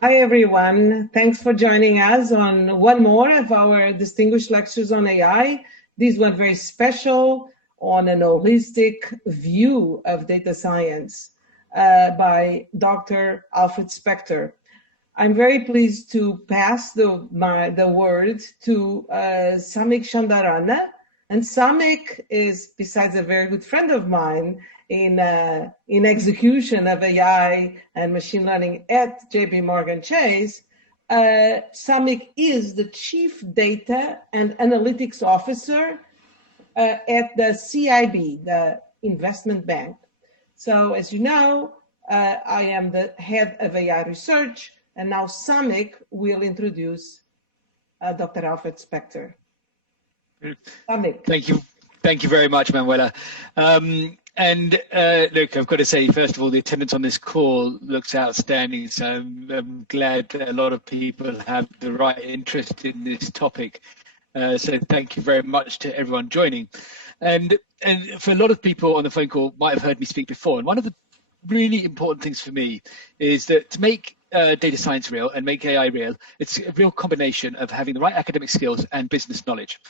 Hi, everyone. Thanks for joining us on one more of our distinguished lectures on AI. This one very special on an holistic view of data science by Dr. Alfred Spector. I'm very pleased to pass the word to Samik Shandarana. And Samik is, besides a very good friend of mine, in execution of AI and machine learning at Jpmorgan Chase. Samik is the Chief Data and Analytics Officer at the CIB, the investment bank. So as you know, I am the head of AI research, and now Samik will introduce Dr. Alfred Spector. Samik. Thank you very much, Manuela. Look, I've got to say, first of all, the attendance on this call looks outstanding. So I'm glad that a lot of people have the right interest in this topic. So thank you very much to everyone joining. And for a lot of people on the phone call might have heard me speak before. And one of the really important things for me is that to make data science real and make AI real, it's a real combination of having the right academic skills and business knowledge.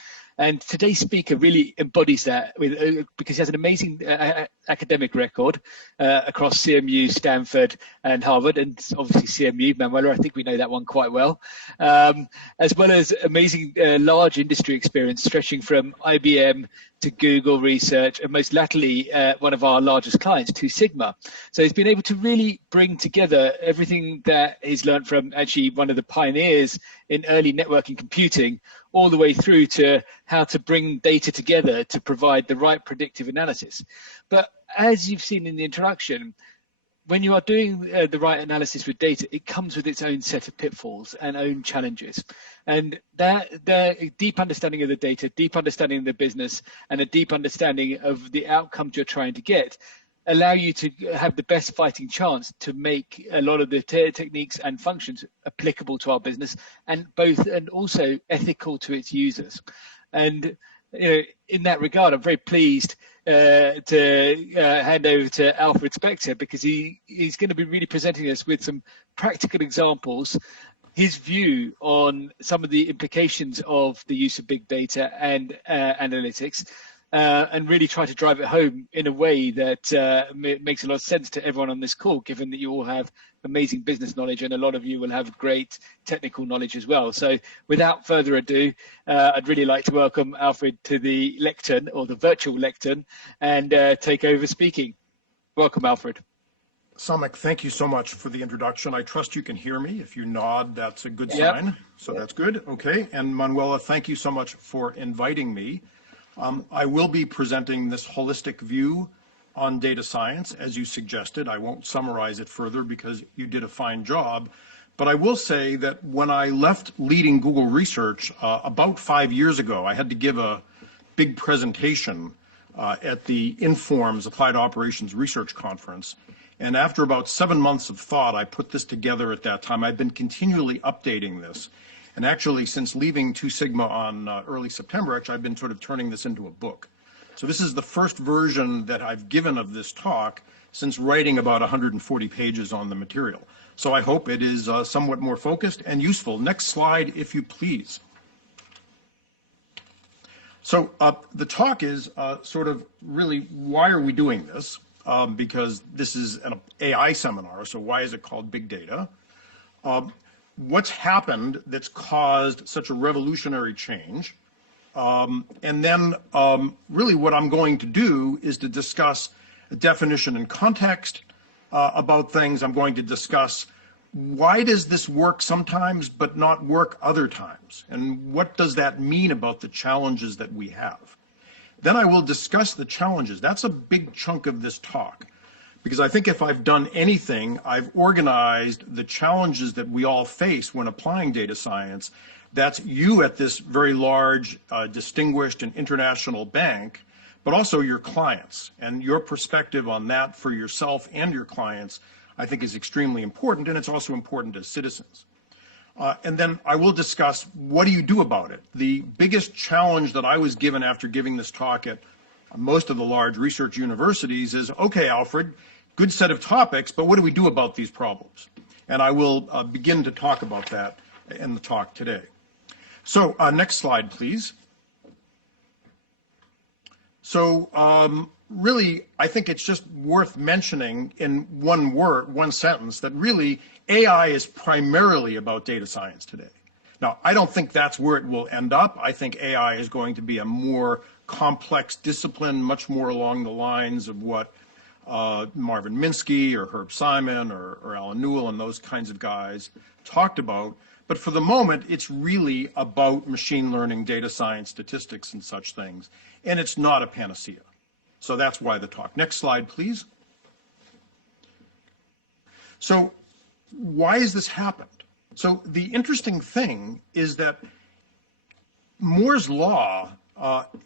And today's speaker really embodies that because he has an amazing academic record across CMU, Stanford, and Harvard, and obviously CMU, Manuela, I think we know that one quite well, as well as amazing large industry experience stretching from IBM to Google Research, and most latterly, one of our largest clients, 2 Sigma. So he's been able to really bring together everything that he's learned from actually one of the pioneers in early networking computing, all the way through to how to bring data together to provide the right predictive analysis. But as you've seen in the introduction, when you are doing the right analysis with data, it comes with its own set of pitfalls and own challenges. And that deep understanding of the data, deep understanding of the business, and a deep understanding of the outcomes you're trying to get allow you to have the best fighting chance to make a lot of the techniques and functions applicable to our business, and also ethical to its users. And in that regard, I'm very pleased to hand over to Alfred Spector, because he's going to be really presenting us with some practical examples, his view on some of the implications of the use of big data and analytics, and really try to drive it home in a way that makes a lot of sense to everyone on this call, given that you all have amazing business knowledge and a lot of you will have great technical knowledge as well. So without further ado, I'd really like to welcome Alfred to the lectern, or the virtual lectern, and take over speaking. Welcome, Alfred. Samik, thank you so much for the introduction. I trust you can hear me. If you nod, that's a good sign. Yep. So that's good. Okay. And Manuela, thank you so much for inviting me. I will be presenting this holistic view on data science, as you suggested. I won't summarize it further because you did a fine job. But I will say that when I left leading Google Research about 5 years ago, I had to give a big presentation at the Informs Applied Operations Research Conference. And after about 7 months of thought, I put this together at that time. I've been continually updating this. And actually, since leaving 2 Sigma on early September, actually, I've been sort of turning this into a book. So this is the first version that I've given of this talk since writing about 140 pages on the material. So I hope it is somewhat more focused and useful. Next slide, if you please. So the talk is sort of really, why are we doing this? Because this is an AI seminar, so why is it called Big Data? What's happened that's caused such a revolutionary change? And then really what I'm going to do is to discuss a definition and context about things. I'm going to discuss why does this work sometimes but not work other times? And what does that mean about the challenges that we have? Then I will discuss the challenges. That's a big chunk of this talk, because I think if I've done anything, I've organized the challenges that we all face when applying data science. That's you at this very large, distinguished and international bank, but also your clients. And your perspective on that for yourself and your clients, I think, is extremely important, and it's also important as citizens. And then I will discuss, what do you do about it? The biggest challenge that I was given after giving this talk at most of the large research universities is, okay, Alfred, good set of topics, but what do we do about these problems? And I will begin to talk about that in the talk today. So next slide, please. So really, I think it's just worth mentioning in one sentence, that really AI is primarily about data science today. Now, I don't think that's where it will end up. I think AI is going to be a more complex discipline, much more along the lines of what Marvin Minsky or Herb Simon or Alan Newell and those kinds of guys talked about. But for the moment, it's really about machine learning, data science, statistics, and such things. And it's not a panacea. So that's why the talk. Next slide, please. So why has this happened? So the interesting thing is that Moore's law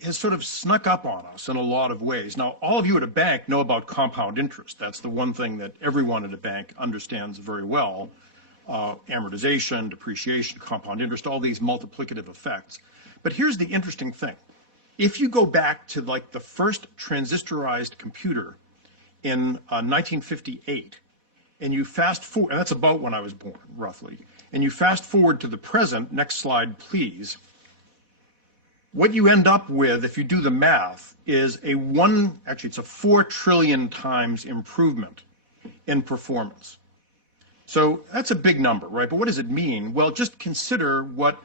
has sort of snuck up on us in a lot of ways. Now, all of you at a bank know about compound interest. That's the one thing that everyone at a bank understands very well. Amortization, depreciation, compound interest, all these multiplicative effects. But here's the interesting thing. If you go back to like the first transistorized computer in 1958, and you fast forward, and that's about when I was born, roughly, and you fast forward to the present, next slide, please, what you end up with, if you do the math, is it's a 4 trillion times improvement in performance. So that's a big number, right? But what does it mean? Well, just consider what,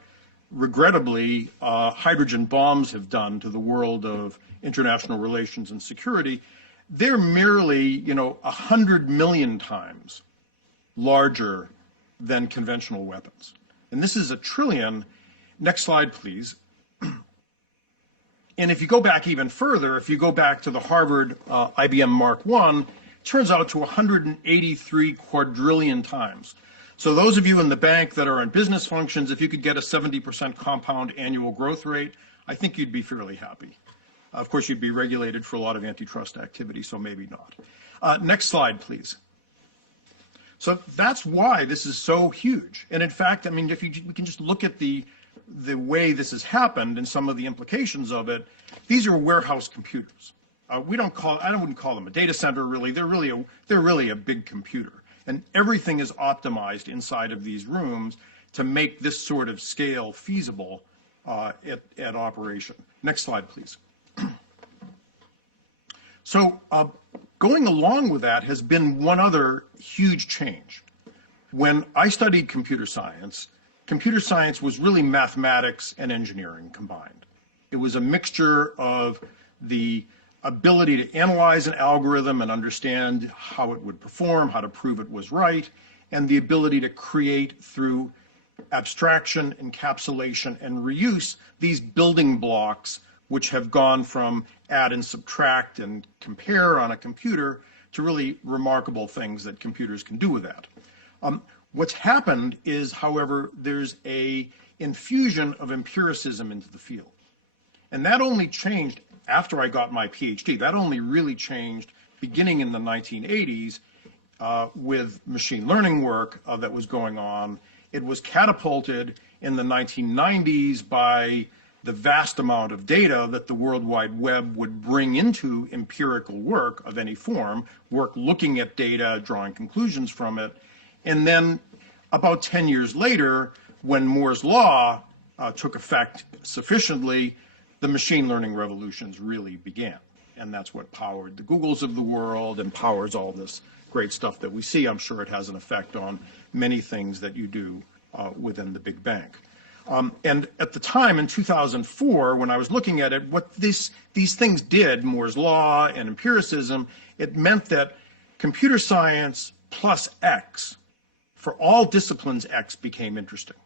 regrettably, hydrogen bombs have done to the world of international relations and security. They're merely, 100 million times larger than conventional weapons. And this is a trillion. Next slide, please. And if you go back even further, if you go back to the Harvard IBM Mark I, it turns out to 183 quadrillion times. So those of you in the bank that are in business functions, if you could get a 70% compound annual growth rate, I think you'd be fairly happy. Of course, you'd be regulated for a lot of antitrust activity, so maybe not. Next slide, please. So that's why this is so huge. And in fact, I mean, we can just look at the way this has happened and some of the implications of it. These are warehouse computers. I wouldn't call them a data center, really. They're really a big computer. And everything is optimized inside of these rooms to make this sort of scale feasible at operation. Next slide, please. So going along with that has been one other huge change. When I studied computer science was really mathematics and engineering combined. It was a mixture of the ability to analyze an algorithm and understand how it would perform, how to prove it was right, and the ability to create through abstraction, encapsulation, and reuse these building blocks which have gone from add and subtract and compare on a computer to really remarkable things that computers can do with that. What's happened is, however, there's a infusion of empiricism into the field. And that only changed after I got my PhD. That only really changed beginning in the 1980s with machine learning work that was going on. It was catapulted in the 1990s by the vast amount of data that the World Wide Web would bring into empirical work of any form, work looking at data, drawing conclusions from it. And then about 10 years later, when Moore's law took effect sufficiently, the machine learning revolutions really began. And that's what powered the Googles of the world and powers all this great stuff that we see. I'm sure it has an effect on many things that you do within the big bank. And at the time in 2004, when I was looking at it, what these things did, Moore's law and empiricism, it meant that computer science plus X, for all disciplines X, became interesting.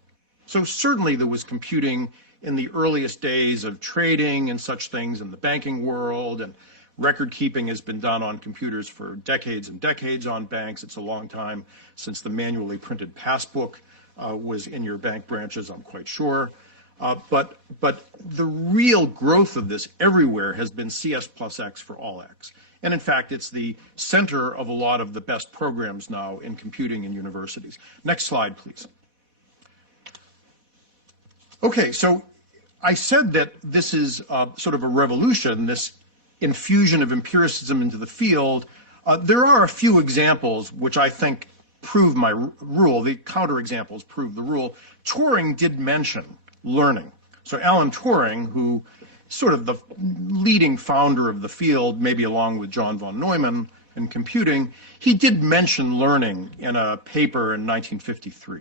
So certainly there was computing in the earliest days of trading and such things in the banking world, and record keeping has been done on computers for decades and decades on banks. It's a long time since the manually printed passbook was in your bank branches, I'm quite sure. But the real growth of this everywhere has been CS plus X for all X. And in fact, it's the center of a lot of the best programs now in computing in universities. Next slide, please. Okay, so I said that this is sort of a revolution, this infusion of empiricism into the field. There are a few examples which I think prove my rule. The counterexamples prove the rule. Turing did mention learning. So Alan Turing, who is sort of the leading founder of the field, maybe along with John von Neumann in computing, he did mention learning in a paper in 1953.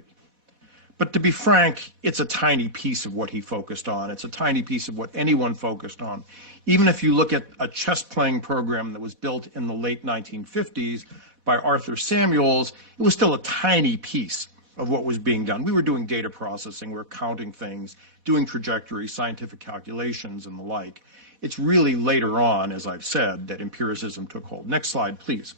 But to be frank, it's a tiny piece of what he focused on. It's a tiny piece of what anyone focused on. Even if you look at a chess-playing program that was built in the late 1950s by Arthur Samuels, it was still a tiny piece of what was being done. We were doing data processing, we were counting things, doing trajectories, scientific calculations, and the like. It's really later on, as I've said, that empiricism took hold. Next slide, please.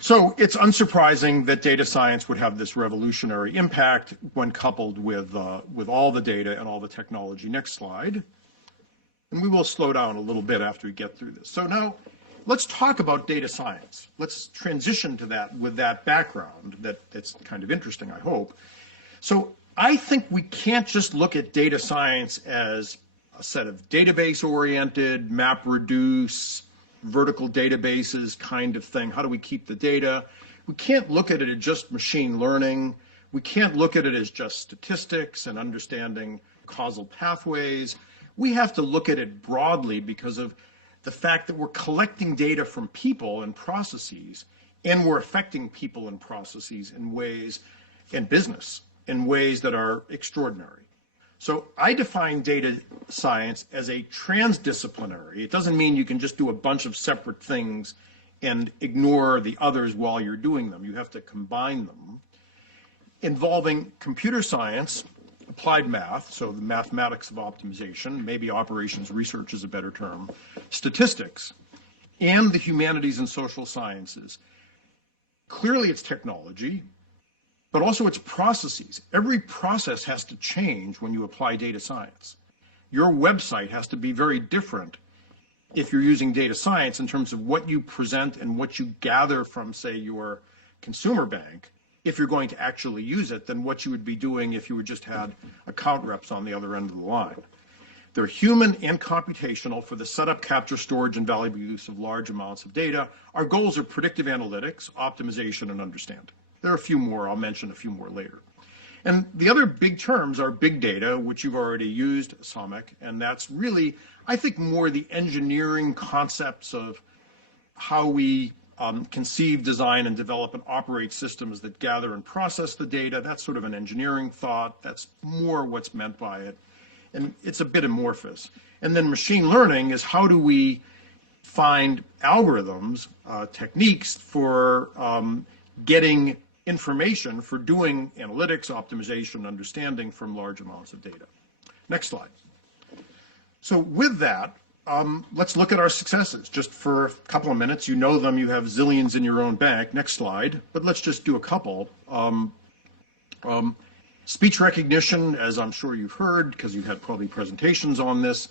So it's unsurprising that data science would have this revolutionary impact when coupled with all the data and all the technology. Next slide. And we will slow down a little bit after we get through this. So now let's talk about data science. Let's transition to that with that background that's kind of interesting, I hope. So I think we can't just look at data science as a set of database-oriented, map-reduce, vertical databases kind of thing. How do we keep the data? We can't look at it as just machine learning. We can't look at it as just statistics and understanding causal pathways. We have to look at it broadly because of the fact that we're collecting data from people and processes, and we're affecting people and processes in ways, and business, in ways that are extraordinary. So I define data science as a transdisciplinary. It doesn't mean you can just do a bunch of separate things and ignore the others while you're doing them. You have to combine them, involving computer science, applied math, so the mathematics of optimization, maybe operations research is a better term, statistics, and the humanities and social sciences. Clearly it's technology, but also it's processes. Every process has to change when you apply data science. Your website has to be very different if you're using data science in terms of what you present and what you gather from, say, your consumer bank, if you're going to actually use it, than what you would be doing if you were just had account reps on the other end of the line. They're human and computational for the setup, capture, storage, and valuable use of large amounts of data. Our goals are predictive analytics, optimization, and understanding. There are a few more, I'll mention a few more later. And the other big terms are big data, which you've already used, Samik, and that's really, I think, more the engineering concepts of how we conceive, design, and develop and operate systems that gather and process the data. That's sort of an engineering thought. That's more what's meant by it. And it's a bit amorphous. And then machine learning is how do we find algorithms, techniques for getting information for doing analytics, optimization, understanding from large amounts of data. Next slide. So with that, let's look at our successes just for a couple of minutes. You know them, you have zillions in your own bank. Next slide, but let's just do a couple. Speech recognition, as I'm sure you've heard, because you've had probably presentations on this.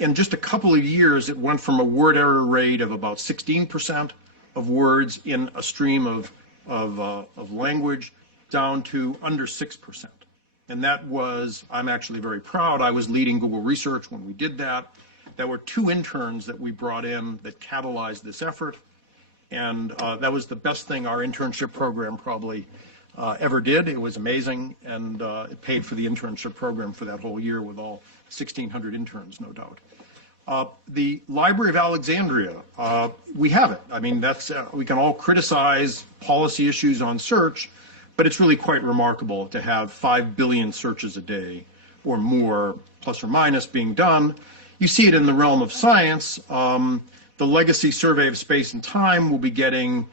In just a couple of years, it went from a word error rate of about 16% of words in a stream of language down to under 6%. And that was, I'm actually very proud, I was leading Google Research when we did that. There were 2 interns that we brought in that catalyzed this effort. And that was the best thing our internship program probably ever did. It was amazing, and it paid for the internship program for that whole year with all 1,600 interns, no doubt. The Library of Alexandria, we have it. I mean, that's we can all criticize policy issues on search, but it's really quite remarkable to have 5 billion searches a day or more, plus or minus, being done. You see it in the realm of science. The Legacy Survey of Space and Time will be getting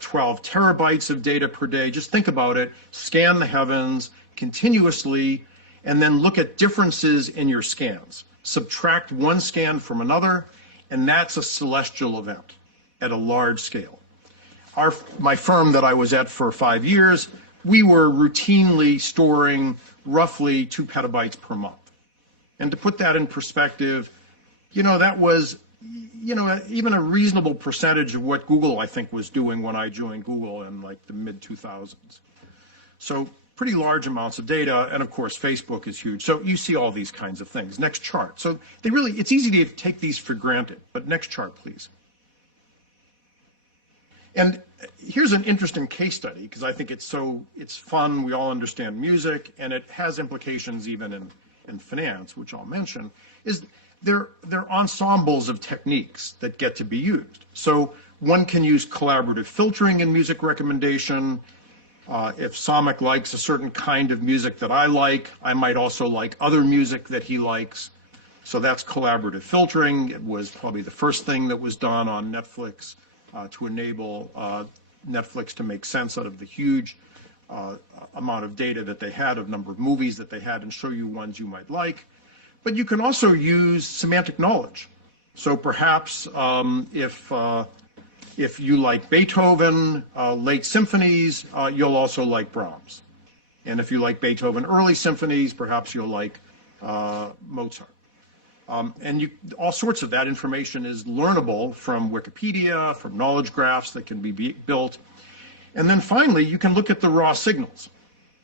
12 terabytes of data per day. Just think about it. Scan the heavens continuously, and then look at differences in your scans. Subtract one scan from another, and that's a celestial event at a large scale. My firm that I was at for 5 years, we were routinely storing roughly 2 petabytes per month. And to put that in perspective, you know, that was, you know, even a reasonable percentage of what Google, I think, was doing when I joined Google in like the mid-2000s. So pretty large amounts of data, and of course Facebook is huge. So you see all these kinds of things. Next chart. So they really, it's easy to take these for granted, but next chart, please. And here's an interesting case study, because I think it's fun, we all understand music, and it has implications even in finance, which I'll mention, is they're ensembles of techniques that get to be used. So one can use collaborative filtering in music recommendation. If Samik likes a certain kind of music that I like, I might also like other music that he likes. So that's collaborative filtering. It was probably the first thing that was done on Netflix to enable Netflix to make sense out of the huge amount of data that they had, of number of movies that they had, and show you ones you might like. But you can also use semantic knowledge. So perhaps if you like Beethoven late symphonies, you'll also like Brahms. And if you like Beethoven early symphonies, perhaps you'll like Mozart. And all sorts of that information is learnable from Wikipedia, from knowledge graphs that can be built. And then finally, you can look at the raw signals.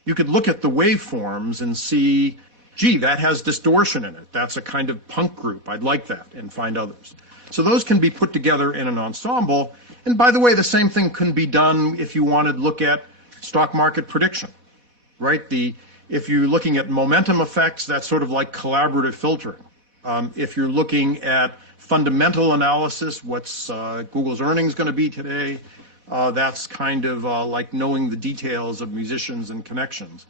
You could look at the waveforms and see, gee, that has distortion in it. That's a kind of punk group. I'd like that, and find others. So those can be put together in an ensemble. And by the way, the same thing can be done if you wanted to look at stock market prediction, right? If you're looking at momentum effects, that's sort of like collaborative filtering. If you're looking at fundamental analysis, what's Google's earnings going to be today, that's kind of like knowing the details of musicians and connections.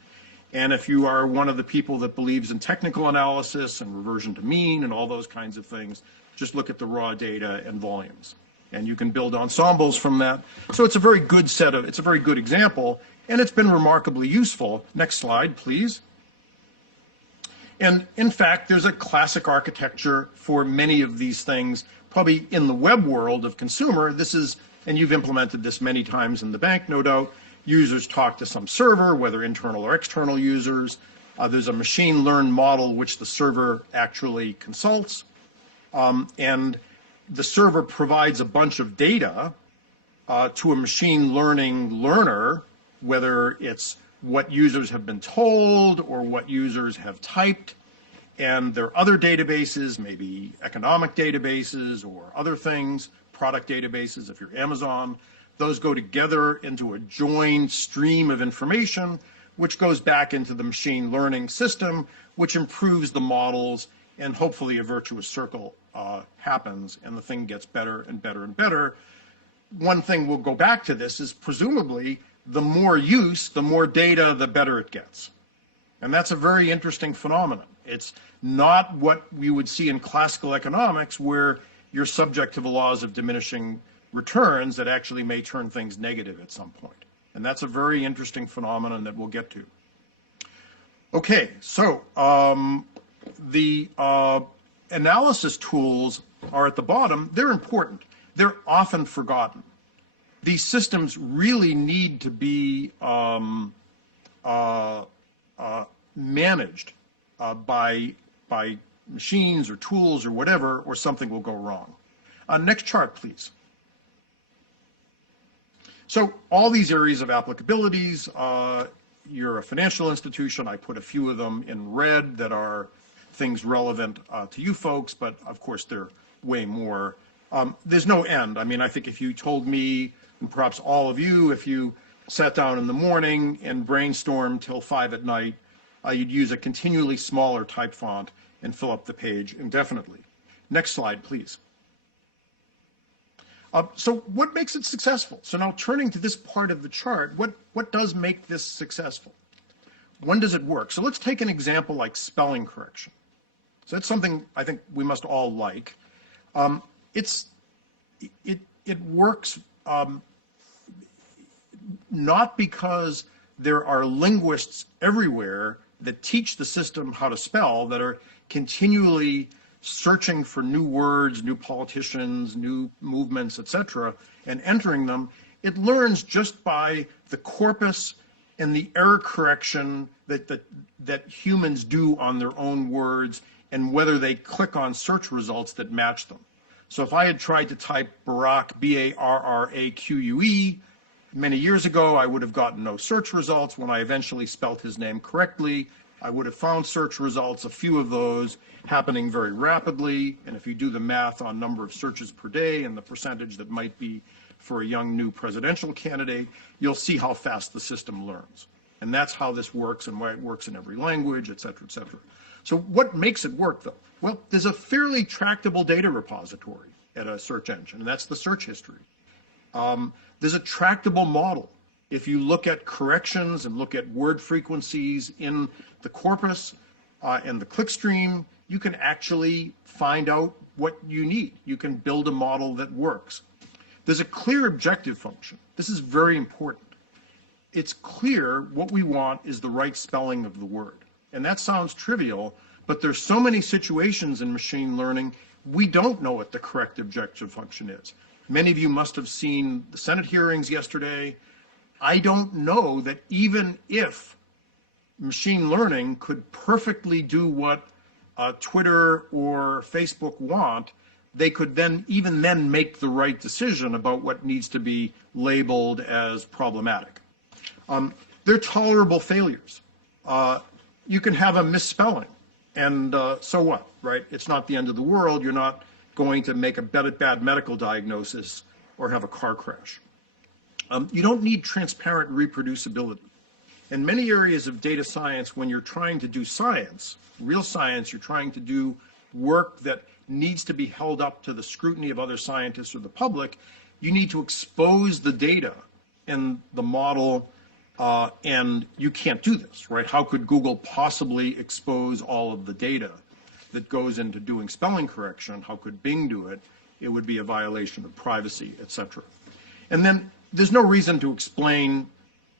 And if you are one of the people that believes in technical analysis and reversion to mean and all those kinds of things, just look at the raw data and volumes. And you can build ensembles from that. So it's a very good it's a very good example, and it's been remarkably useful. Next slide, please. And in fact, there's a classic architecture for many of these things. Probably in the web world of consumer, this is, and you've implemented this many times in the bank, no doubt, users talk to some server, whether internal or external users. There's a machine learned model which the server actually consults. And the server provides a bunch of data to a machine learning learner, whether it's what users have been told or what users have typed. And there are other databases, maybe economic databases or other things, product databases if you're Amazon. Those go together into a joined stream of information, which goes back into the machine learning system, which improves the models, and hopefully a virtuous circle happens, and the thing gets better and better and better. One thing we'll go back to this is presumably the more use, the more data, the better it gets. And that's a very interesting phenomenon. It's not what we would see in classical economics, where you're subject to the laws of diminishing returns that actually may turn things negative at some point. And that's a very interesting phenomenon that we'll get to. Okay, so the analysis tools are at the bottom. They're important. They're often forgotten. These systems really need to be managed by machines or tools or whatever, or something will go wrong. Next chart, please. So all these areas of applicabilities, you're a financial institution. I put a few of them in red that are things relevant to you folks, but of course there are way more. There's no end. I mean, I think if you told me, and perhaps all of you, if you sat down in the morning and brainstormed till 5 at night, you'd use a continually smaller type font and fill up the page indefinitely. Next slide, please. So what makes it successful? So now turning to this part of the chart, what does make this successful? When does it work? So let's take an example like spelling correction. So that's something I think we must all like. It works not because there are linguists everywhere that teach the system how to spell, that are continually searching for new words, new politicians, new movements, etc., and entering them. It learns just by the corpus and the error correction that humans do on their own words, and whether they click on search results that match them. So if I had tried to type Barack, B-A-R-R-A-Q-U-E, many years ago, I would have gotten no search results. When I eventually spelt his name correctly, I would have found search results, a few of those happening very rapidly. And if you do the math on number of searches per day and the percentage that might be for a young new presidential candidate, you'll see how fast the system learns. And that's how this works and why it works in every language, et cetera, et cetera. So what makes it work, though? Well, there's a fairly tractable data repository at a search engine, and that's the search history. There's a tractable model. If you look at corrections and look at word frequencies in the corpus and the clickstream, you can actually find out what you need. You can build a model that works. There's a clear objective function. This is very important. It's clear what we want is the right spelling of the word. And that sounds trivial, but there's so many situations in machine learning, we don't know what the correct objective function is. Many of you must have seen the Senate hearings yesterday. I don't know that even if machine learning could perfectly do what Twitter or Facebook want, they could then, even then, make the right decision about what needs to be labeled as problematic. They're tolerable failures. You can have a misspelling, and so what, right? It's not the end of the world. You're not going to make a bad medical diagnosis or have a car crash. You don't need transparent reproducibility. In many areas of data science, when you're trying to do science, real science, you're trying to do work that needs to be held up to the scrutiny of other scientists or the public, you need to expose the data and the model, and you can't do this, right? How could Google possibly expose all of the data that goes into doing spelling correction? How could Bing do it? It would be a violation of privacy, et cetera. And then there's no reason to explain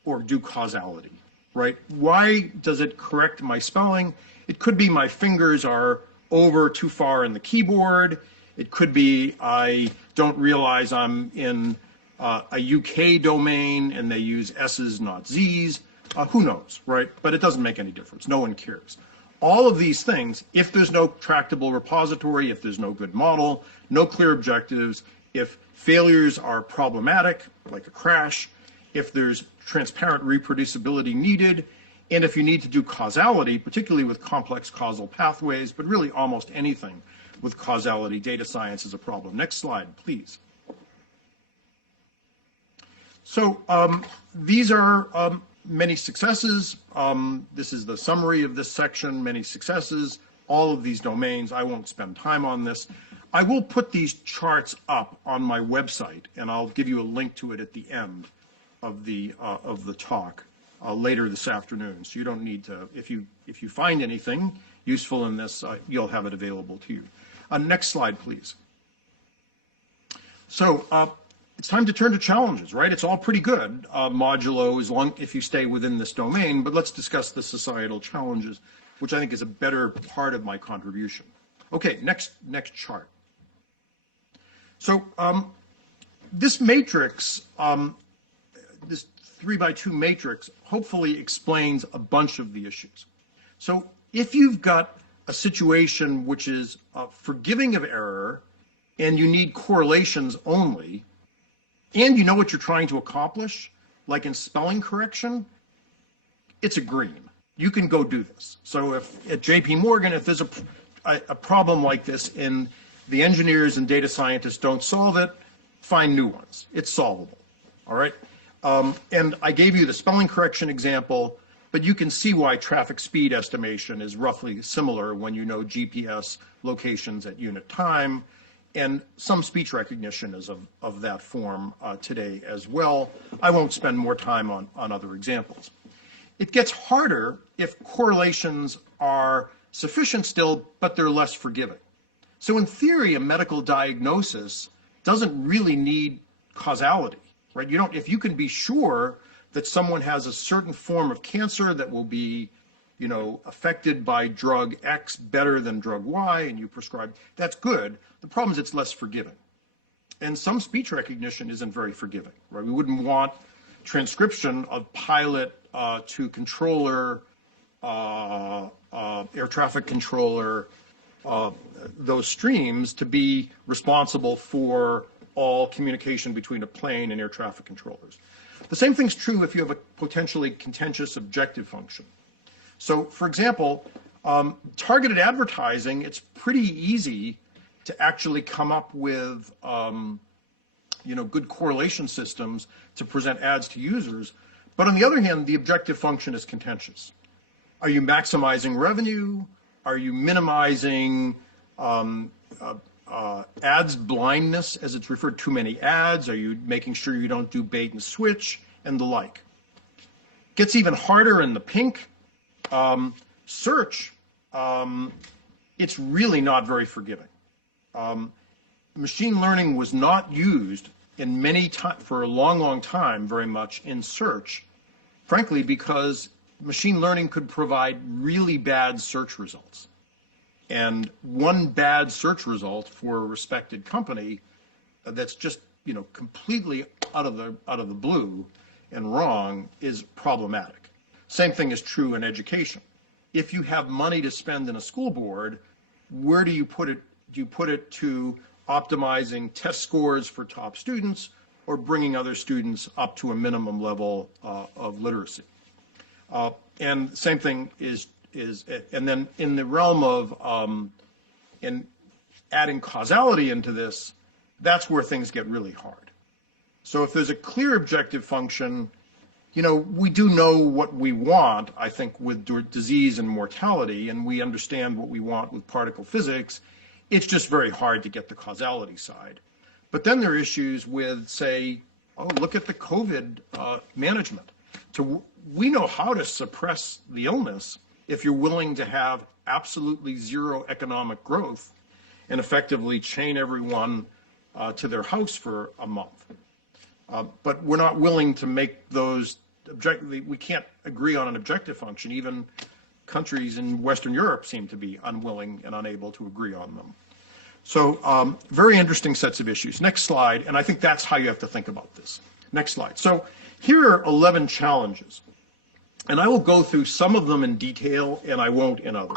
or do causality, right? Why does it correct my spelling? It could be my fingers are over too far in the keyboard. It could be I don't realize I'm in a UK domain and they use S's, not Z's. Who knows, right? But it doesn't make any difference. No one cares. All of these things, if there's no tractable repository, if there's no good model, no clear objectives, if failures are problematic, like a crash, if there's transparent reproducibility needed, and if you need to do causality, particularly with complex causal pathways, but really almost anything with causality, data science is a problem. Next slide, please. So these are many successes. This is the summary of this section, many successes, all of these domains. I won't spend time on this. I will put these charts up on my website, and I'll give you a link to it at the end of the talk later this afternoon. So you don't need to, if you find anything useful in this, you'll have it available to you. Next slide, please. So it's time to turn to challenges, right? It's all pretty good, modulo, as long if you stay within this domain, but let's discuss the societal challenges, which I think is a better part of my contribution. Okay, next chart. So this matrix, this 3x2 matrix, hopefully explains a bunch of the issues. So if you've got a situation which is forgiving of error and you need correlations only, and you know what you're trying to accomplish, like in spelling correction, it's a green. You can go do this. So if at Jpmorgan, if there's a problem like this and the engineers and data scientists don't solve it, find new ones. It's solvable, all right? And I gave you the spelling correction example, but you can see why traffic speed estimation is roughly similar when you know GPS locations at unit time, and some speech recognition is of that form today as well. I won't spend more time on other examples. It gets harder if correlations are sufficient still, but they're less forgiving. So in theory, a medical diagnosis doesn't really need causality, right? You don't, if you can be sure that someone has a certain form of cancer that will be, you know, affected by drug X better than drug Y, and you prescribe, that's good. The problem is it's less forgiving. And some speech recognition isn't very forgiving, right? We wouldn't want transcription of pilot to controller, air traffic controller, those streams to be responsible for all communication between a plane and air traffic controllers. The same thing's true if you have a potentially contentious objective function. So, for example, targeted advertising, it's pretty easy to actually come up with, good correlation systems to present ads to users. But on the other hand, the objective function is contentious. Are you maximizing revenue? Are you minimizing ads blindness, as it's referred to, too many ads? Are you making sure you don't do bait and switch and the like? Gets even harder in the pink. Search, it's really not very forgiving. Machine learning was not used for a long time very much in search, frankly, because machine learning could provide really bad search results. And one bad search result for a respected company that's just completely out of the blue and wrong is problematic. Same thing is true in education. If you have money to spend in a school board, where do you put it? Do you put it to optimizing test scores for top students or bringing other students up to a minimum level of literacy? And same thing is, and then in the realm of in adding causality into this, that's where things get really hard. So if there's a clear objective function, we do know what we want, I think, with disease and mortality, and we understand what we want with particle physics. It's just very hard to get the causality side. But then there are issues with, say, look at the COVID management. We know how to suppress the illness if you're willing to have absolutely zero economic growth and effectively chain everyone to their house for a month. But we're not willing to make those we can't agree on an objective function. Even countries in Western Europe seem to be unwilling and unable to agree on them. So very interesting sets of issues. Next slide, and I think that's how you have to think about this. Next slide. So here are 11 challenges, and I will go through some of them in detail, and I won't in others.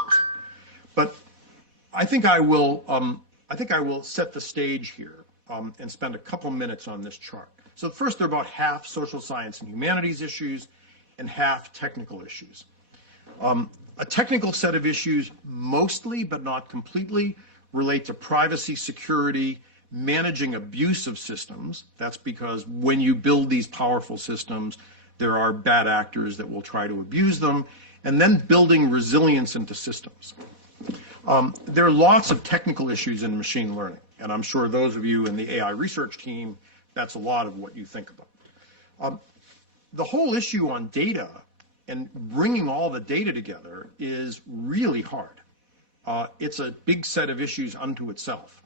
But I think I will set the stage here and spend a couple minutes on this chart. So first, they're about half social science and humanities issues and half technical issues. A technical set of issues mostly, but not completely, relate to privacy, security, managing abuse of systems. That's because when you build these powerful systems, there are bad actors that will try to abuse them, and then building resilience into systems. There are lots of technical issues in machine learning, and I'm sure those of you in the AI research team, that's a lot of what you think about. The whole issue on data and bringing all the data together is really hard. It's a big set of issues unto itself.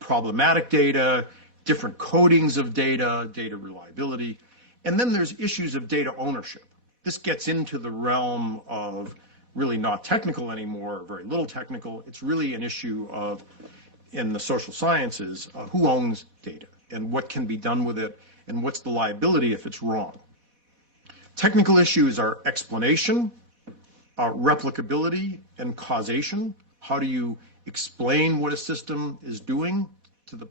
Problematic data, different codings of data, data reliability, and then there's issues of data ownership. This gets into the realm of really not technical anymore, or very little technical. It's really an issue of, in the social sciences, who owns data and what can be done with it and what's the liability if it's wrong. Technical issues are explanation, replicability, and causation. How do you explain what a system is doing to the,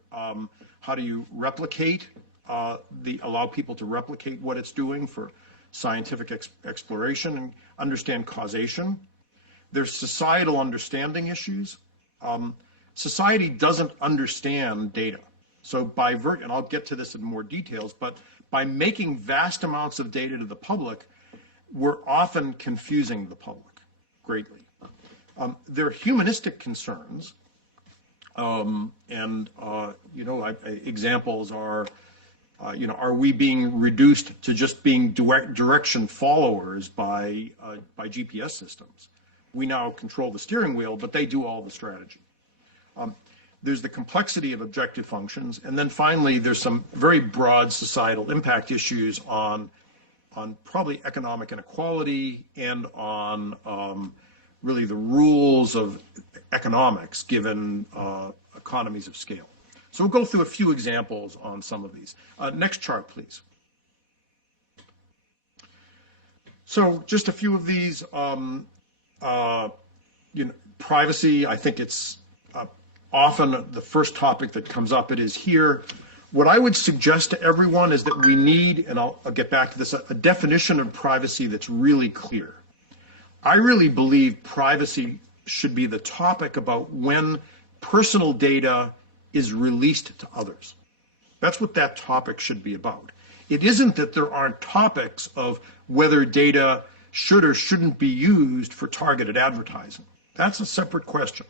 how do you replicate, allow people to replicate what it's doing for scientific exploration and understand causation. There's societal understanding issues. Society doesn't understand data. So and I'll get to this in more details, but by making vast amounts of data to the public, we're often confusing the public greatly. There are humanistic concerns, examples are, are we being reduced to just being direction followers by GPS systems? We now control the steering wheel, but they do all the strategy. There's the complexity of objective functions, and then finally, there's some very broad societal impact issues on probably economic inequality and on really the rules of economics given economies of scale. So we'll go through a few examples on some of these. Next chart, please. So just a few of these. Privacy, I think it's often the first topic that comes up. It is here. What I would suggest to everyone is that we need, and I'll get back to this, a definition of privacy that's really clear. I really believe privacy should be the topic about when personal data is released to others. That's what that topic should be about. It isn't that there aren't topics of whether data should or shouldn't be used for targeted advertising. That's a separate question.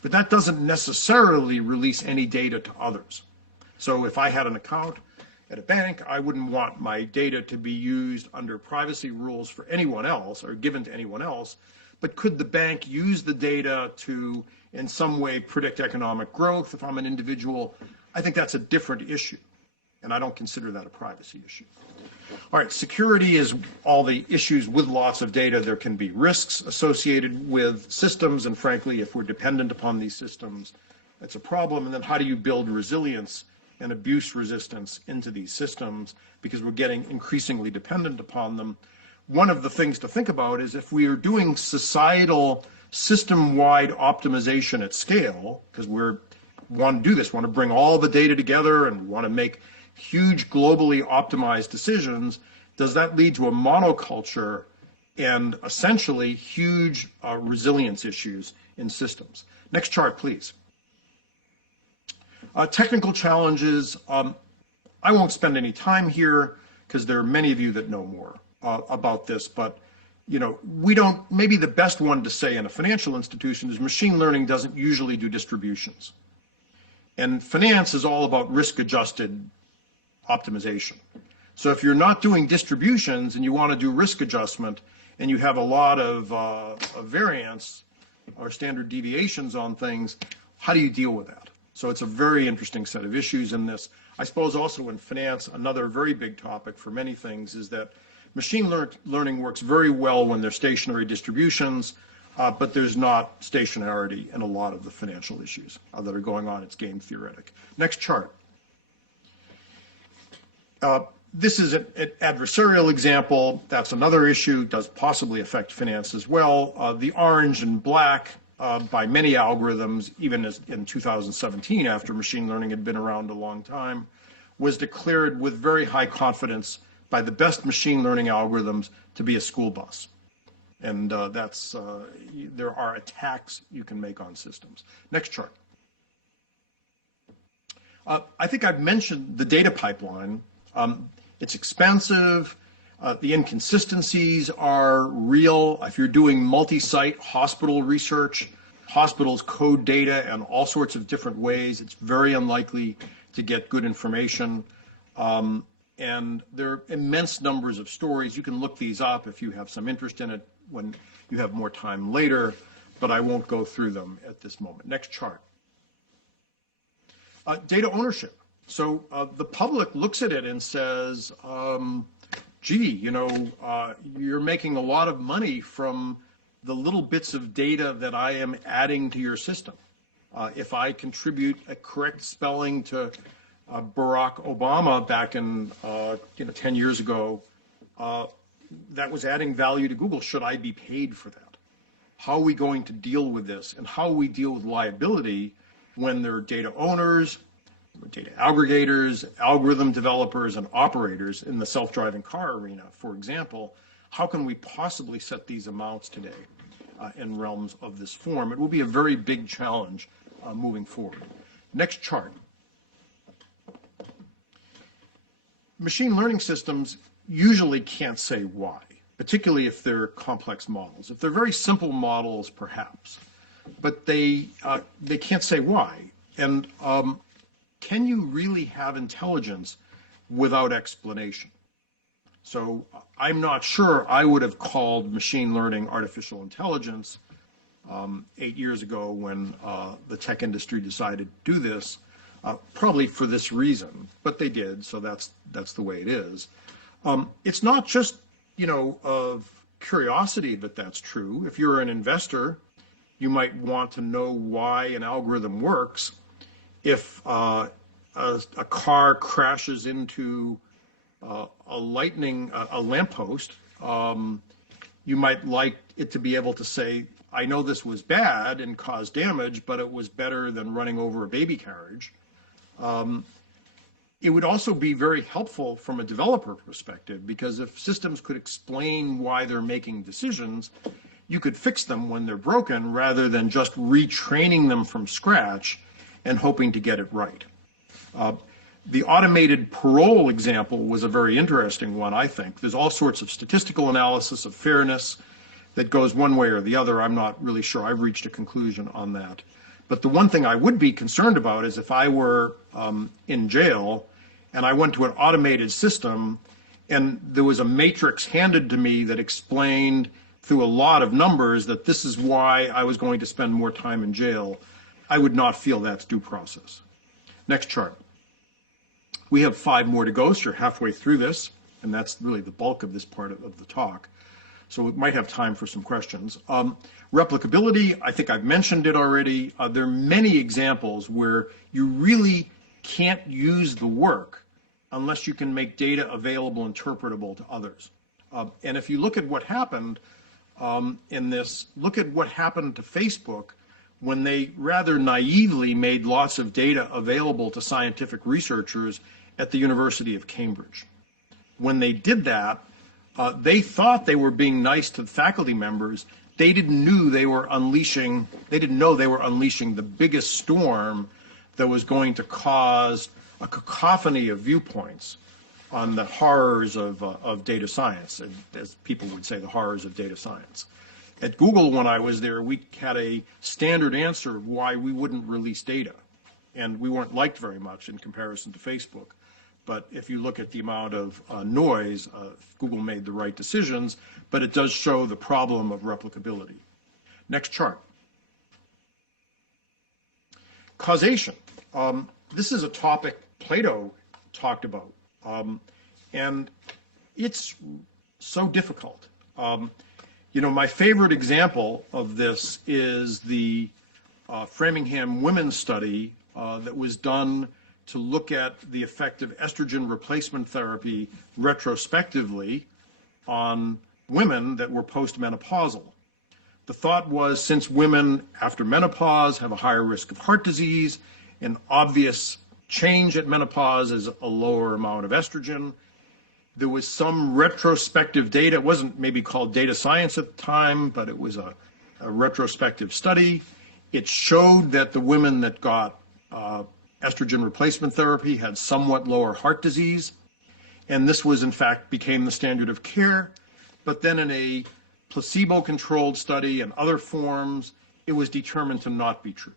But that doesn't necessarily release any data to others. So if I had an account at a bank, I wouldn't want my data to be used under privacy rules for anyone else or given to anyone else. But could the bank use the data to, in some way, predict economic growth if I'm an individual? I think that's a different issue. And I don't consider that a privacy issue. All right, security is all the issues with lots of data. There can be risks associated with systems, and frankly, if we're dependent upon these systems, that's a problem. And then how do you build resilience and abuse resistance into these systems, because we're getting increasingly dependent upon them. One of the things to think about is if we are doing societal system-wide optimization at scale, because we want to do this, want to bring all the data together and want to make huge globally optimized decisions, does that lead to a monoculture and essentially huge resilience issues in systems? Next chart, please. Technical challenges. I won't spend any time here because there are many of you that know more about this, but you know, we don't, maybe the best one to say in a financial institution is machine learning doesn't usually do distributions. And finance is all about risk-adjusted optimization. So if you're not doing distributions and you want to do risk adjustment and you have a lot of variance or standard deviations on things, how do you deal with that? So it's a very interesting set of issues in this. I suppose also in finance, another very big topic for many things is that machine learning works very well when there's stationary distributions, but there's not stationarity in a lot of the financial issues that are going on. It's game theoretic. Next chart. This is an adversarial example. That's another issue, does possibly affect finance as well. The orange and black by many algorithms, even as in 2017, after machine learning had been around a long time, was declared with very high confidence by the best machine learning algorithms to be a school bus. And there are attacks you can make on systems. Next chart. I think I've mentioned the data pipeline. It's expensive. The inconsistencies are real. If you're doing multi-site hospital research, hospitals code data in all sorts of different ways. It's very unlikely to get good information. And there are immense numbers of stories. You can look these up if you have some interest in it when you have more time later, but I won't go through them at this moment. Next chart. Data ownership. So the public looks at it and says, gee, you know, you're making a lot of money from the little bits of data that I am adding to your system. If I contribute a correct spelling to Barack Obama back in 10 years ago, that was adding value to Google. Should I be paid for that? How are we going to deal with this, and how we deal with liability when there are data owners, data aggregators, algorithm developers, and operators in the self-driving car arena, for example? How can we possibly set these amounts today in realms of this form? It will be a very big challenge moving forward. Next chart. Machine learning systems usually can't say why, particularly if they're complex models. If they're very simple models, perhaps, but they can't say why. And can you really have intelligence without explanation? So I'm not sure I would have called machine learning artificial intelligence 8 years ago when the tech industry decided to do this, probably for this reason, but they did, so that's the way it is. It's not just, of curiosity that that's true. If you're an investor, you might want to know why an algorithm works. If a car crashes into a lamppost, you might like it to be able to say, I know this was bad and caused damage, but it was better than running over a baby carriage. It would also be very helpful from a developer perspective, because if systems could explain why they're making decisions, you could fix them when they're broken rather than just retraining them from scratch and hoping to get it right. The automated parole example was a very interesting one, I think. There's all sorts of statistical analysis of fairness that goes one way or the other. I'm not really sure I've reached a conclusion on that. But the one thing I would be concerned about is if I were in jail and I went to an automated system and there was a matrix handed to me that explained through a lot of numbers that this is why I was going to spend more time in jail, I would not feel that's due process. Next chart. We have 5 more to go, so you're halfway through this, and that's really the bulk of this part of the talk. So we might have time for some questions. Replicability, I think I've mentioned it already. There are many examples where you really can't use the work unless you can make data available, interpretable to others. And if you look at what happened in this, look at what happened to Facebook when they rather naively made lots of data available to scientific researchers at the University of Cambridge. When they did that, they thought they were being nice to faculty members. They didn't know they were unleashing the biggest storm that was going to cause a cacophony of viewpoints on the horrors of data science, as people would say, the horrors of data science. At Google, when I was there, we had a standard answer of why we wouldn't release data. And we weren't liked very much in comparison to Facebook. But if you look at the amount of noise, Google made the right decisions, but it does show the problem of replicability. Next chart. Causation. This is a topic Plato talked about, and it's so difficult. You know, my favorite example of this is the Framingham Women's Study that was done to look at the effect of estrogen replacement therapy retrospectively on women that were postmenopausal. The thought was, since women after menopause have a higher risk of heart disease, an obvious change at menopause is a lower amount of estrogen. There was some retrospective data. It wasn't maybe called data science at the time, but it was a retrospective study. It showed that the women that got estrogen replacement therapy had somewhat lower heart disease. And this was, in fact, became the standard of care. But then in a placebo-controlled study and other forms, it was determined to not be true.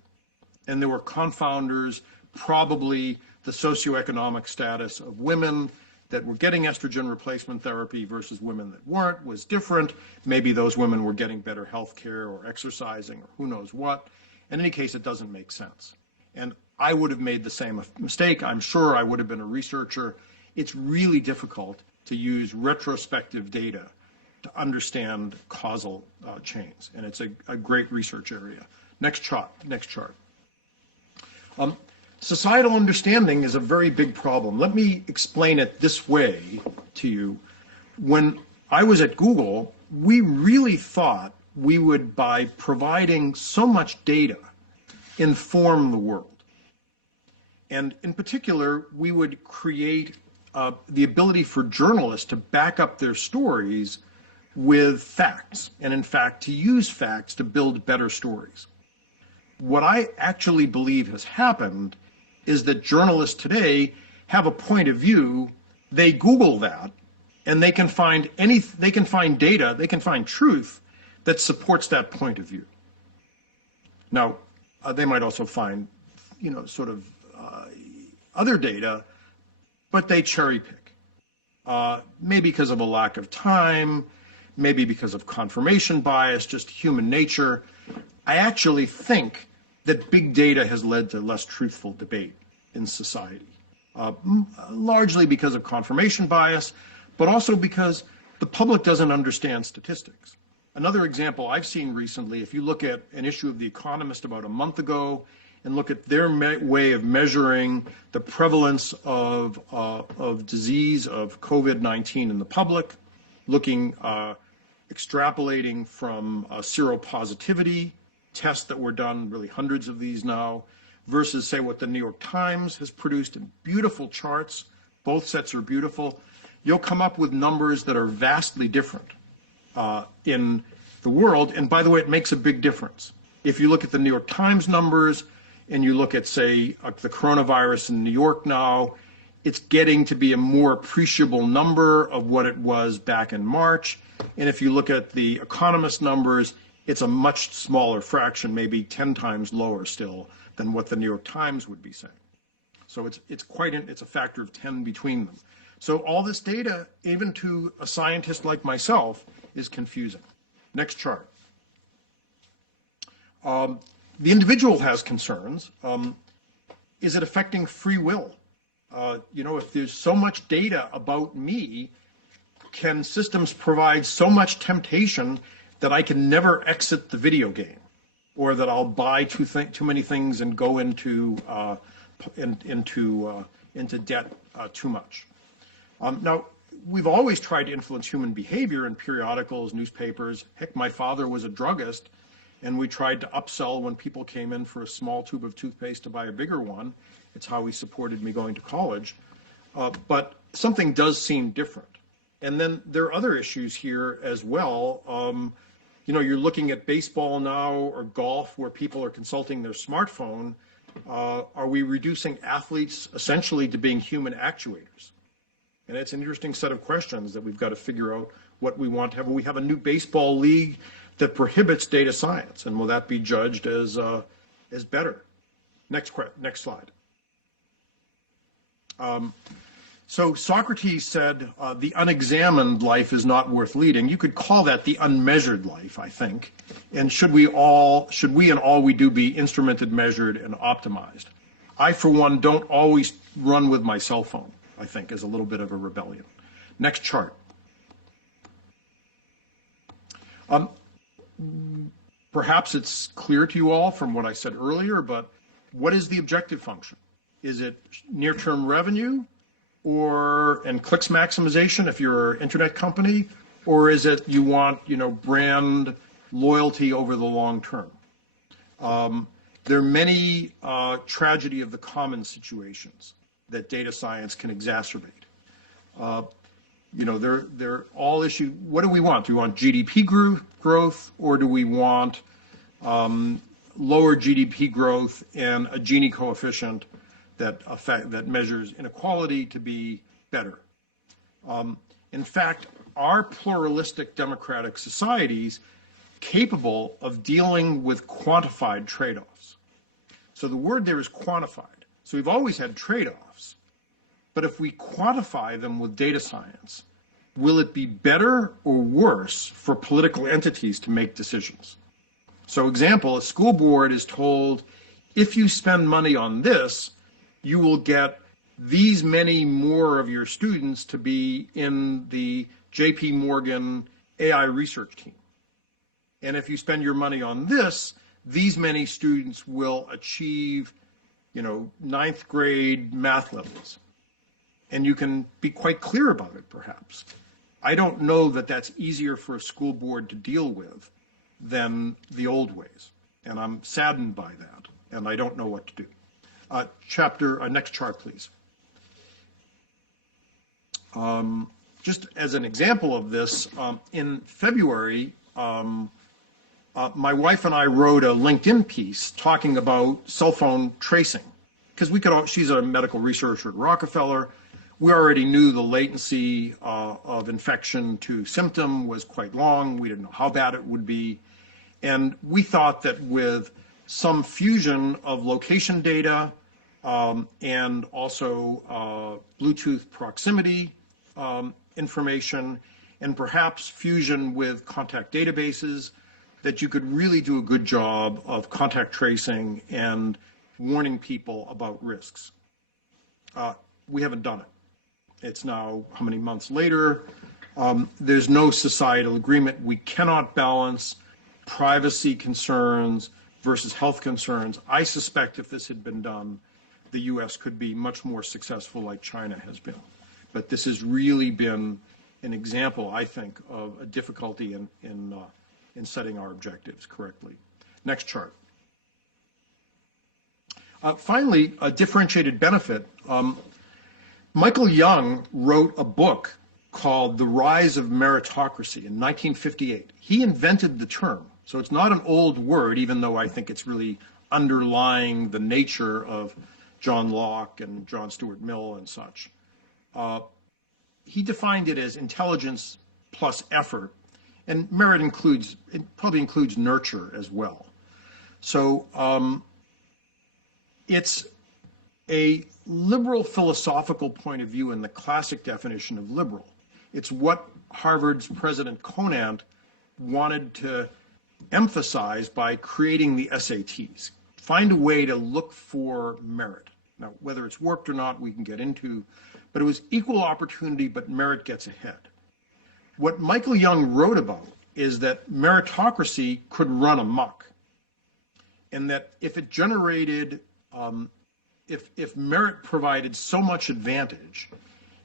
And there were confounders, probably the socioeconomic status of women that were getting estrogen replacement therapy versus women that weren't was different. Maybe those women were getting better health care or exercising or who knows what. In any case, it doesn't make sense. And I would have made the same mistake. I'm sure I would have been a researcher. It's really difficult to use retrospective data to understand causal chains, and it's a great research area. Next chart. Societal understanding is a very big problem. Let me explain it this way to you. When I was at Google, we really thought we would, by providing so much data, inform the world. And in particular, we would create the ability for journalists to back up their stories with facts, and in fact, to use facts to build better stories. What I actually believe has happened is that journalists today have a point of view, they Google that, and they can find data, they can find truth that supports that point of view. Now, they might also find, other data, but they cherry pick. Maybe because of a lack of time, maybe because of confirmation bias, just human nature. I actually think that big data has led to less truthful debate in society, largely because of confirmation bias, but also because the public doesn't understand statistics. Another example I've seen recently, if you look at an issue of The Economist about a month ago and look at their way of measuring the prevalence of disease of COVID-19 in the public, looking, extrapolating from seropositivity tests that were done, really hundreds of these now, versus say what the New York Times has produced in beautiful charts. Both sets are beautiful. You'll come up with numbers that are vastly different in the world. And by the way, it makes a big difference. If you look at the New York Times numbers and you look at, say, the coronavirus in New York now, it's getting to be a more appreciable number of what it was back in March. And if you look at the Economist numbers, it's a much smaller fraction, maybe 10 times lower still than what the New York Times would be saying. So it's a factor of 10 between them. So all this data, even to a scientist like myself, is confusing. Next chart. The individual has concerns. Is it affecting free will? If there's so much data about me, can systems provide so much temptation that I can never exit the video game, or that I'll buy too many things and go into debt too much? Now, we've always tried to influence human behavior in periodicals, newspapers. Heck, my father was a druggist, and we tried to upsell when people came in for a small tube of toothpaste to buy a bigger one. It's how he supported me going to college. But something does seem different. And then there are other issues here as well. You're looking at baseball now or golf where people are consulting their smartphone. Are we reducing athletes essentially to being human actuators? And it's an interesting set of questions that we've got to figure out what we want to have. We have a new baseball league that prohibits data science, and will that be judged as better? Next slide. So Socrates said, the unexamined life is not worth leading. You could call that the unmeasured life, I think. And should we in all we do be instrumented, measured, and optimized? I, for one, don't always run with my cell phone, I think, is a little bit of a rebellion. Next chart. Perhaps it's clear to you all from what I said earlier, but what is the objective function? Is it near-term revenue and clicks maximization if you're an internet company, or is it you want brand loyalty over the long term? There are many tragedy of the commons situations that data science can exacerbate. They're all issues. What do we want? Do we want GDP growth, or do we want lower GDP growth and a Gini coefficient that measures inequality to be better? In fact, are pluralistic democratic societies capable of dealing with quantified trade-offs? So the word there is quantified. So we've always had trade-offs, but if we quantify them with data science, will it be better or worse for political entities to make decisions? So example, a school board is told, if you spend money on this, you will get these many more of your students to be in the Jpmorgan AI research team. And if you spend your money on this, these many students will achieve, 9th grade math levels. And you can be quite clear about it, perhaps. I don't know that that's easier for a school board to deal with than the old ways. And I'm saddened by that, and I don't know what to do. Next chart, please. Just as an example of this, in February, my wife and I wrote a LinkedIn piece talking about cell phone tracing, because she's a medical researcher at Rockefeller. We already knew the latency of infection to symptom was quite long. We didn't know how bad it would be. And we thought that with some fusion of location data and also Bluetooth proximity information, and perhaps fusion with contact databases, that you could really do a good job of contact tracing and warning people about risks. We haven't done it. It's now how many months later? There's no societal agreement. We cannot balance privacy concerns versus health concerns. I suspect if this had been done, the US could be much more successful like China has been. But this has really been an example, I think, of a difficulty in setting our objectives correctly. Next chart. Finally, a differentiated benefit. Michael Young wrote a book called The Rise of Meritocracy in 1958. He invented the term, so it's not an old word, even though I think it's really underlying the nature of John Locke and John Stuart Mill and such. he defined it as intelligence plus effort, and merit includes, it probably includes nurture as well. So it's a liberal philosophical point of view in the classic definition of liberal. It's what Harvard's President Conant wanted to emphasize by creating the SATs. Find a way to look for merit. Now, whether it's worked or not, we can get into, but it was equal opportunity, but merit gets ahead. What Michael Young wrote about is that meritocracy could run amok, and that if it generated, if merit provided so much advantage,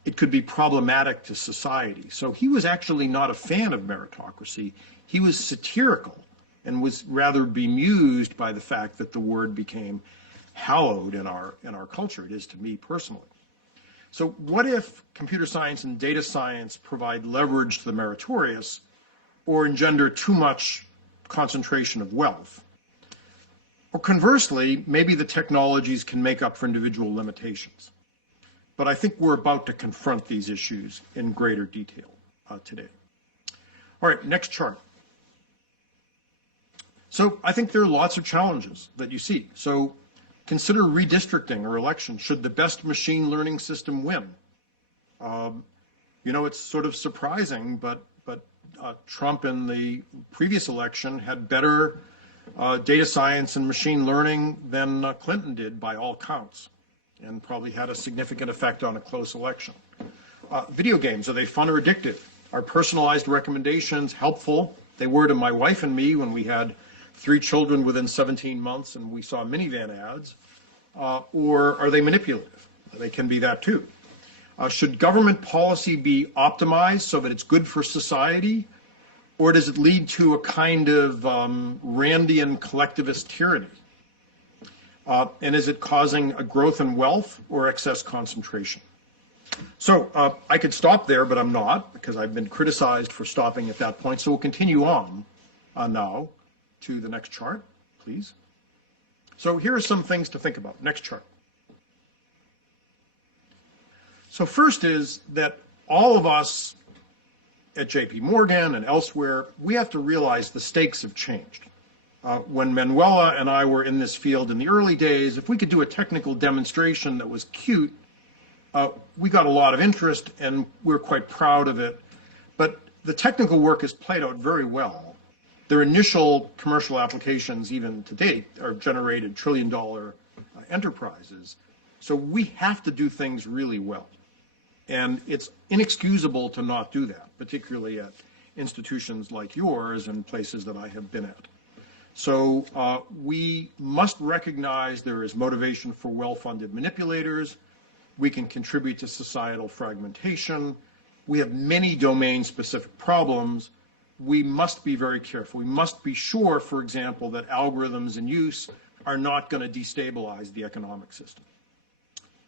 it could be problematic to society. So he was actually not a fan of meritocracy. He was satirical and was rather bemused by the fact that the word became hallowed in our culture. It is to me personally. So what if computer science and data science provide leverage to the meritorious or engender too much concentration of wealth? Or conversely, maybe the technologies can make up for individual limitations. But I think we're about to confront these issues in greater detail today. All right, next chart. So I think there are lots of challenges that you see. So consider redistricting or election. Should the best machine learning system win? You know, it's sort of surprising, but Trump in the previous election had better data science and machine learning than Clinton did by all counts, and probably had a significant effect on a close election. Video games, are they fun or addictive? Are personalized recommendations helpful? They were to my wife and me when we had 3 children within 17 months and we saw minivan ads. Or are they manipulative? They can be that too. Should government policy be optimized so that it's good for society? Or does it lead to a kind of Randian collectivist tyranny? And is it causing a growth in wealth or excess concentration? So I could stop there, but I'm not, because I've been criticized for stopping at that point. So we'll continue on now to the next chart, please. So here are some things to think about. Next chart. So first is that all of us at Jpmorgan and elsewhere, we have to realize the stakes have changed. When Manuela and I were in this field in the early days, if we could do a technical demonstration that was cute, we got a lot of interest and we're quite proud of it. But the technical work has played out very well. Their initial commercial applications, even to date, are generated trillion-dollar enterprises. So we have to do things really well. And it's inexcusable to not do that, particularly at institutions like yours and places that I have been at. So we must recognize there is motivation for well-funded manipulators. We can contribute to societal fragmentation. We have many domain-specific problems. We must be very careful. We must be sure, for example, that algorithms in use are not going to destabilize the economic system.